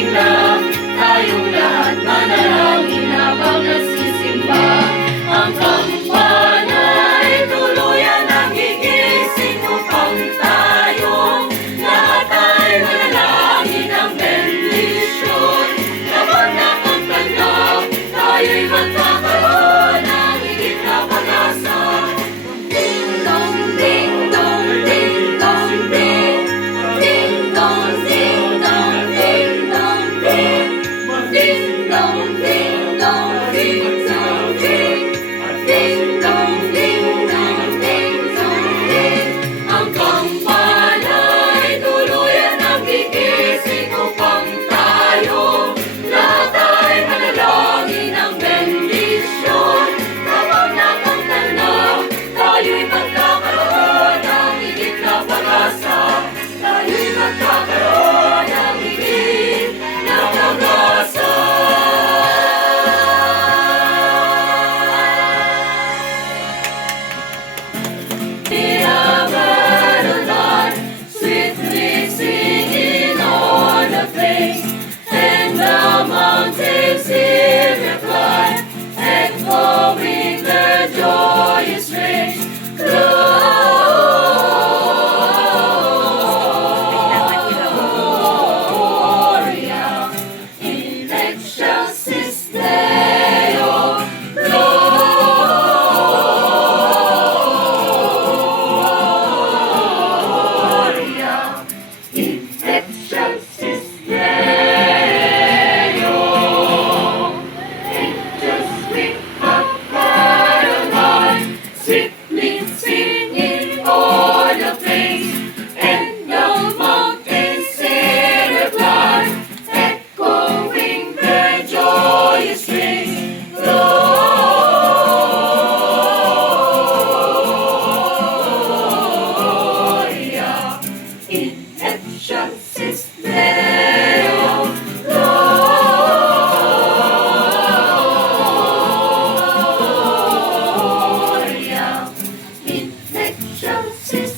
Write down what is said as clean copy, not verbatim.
gising na, tayong lahat manalangin habang nagsisimba. Ang kampana ay tuluyan nagigising upang tayong lahat ay manalangin ng bendisyon. Kapag napuntan na, tayo'y magkakaroon ng higit na pag-asa. Ding dong, ding dong, ding dong, ding. Ding dong, ding dong, ding dong, ding. Ding dong, ding dong, ding dong, ding. Ding dong, ding dong, ding dong, ding. Ang kampana ay tuluyan nagigising upang tayo lahat ay manalangin ng bendisyon. Kapag napuntan na, tayo'y magkakaroon ng higit na pag-asa. Tayo'y magkakaroon ng higit na pag-asa. Tirabaralan, sweetly singing on the plains, and the mountains in reply, echoing their joyous strains. Gloria in excelsis Deo. Gloria in excelsis Deo. Angels with the Caroline, sweetly singing o'er the plains, and the mountains in reply, echoing their joyous strains. Gloria in excelsis Deo. Gloria in excelsis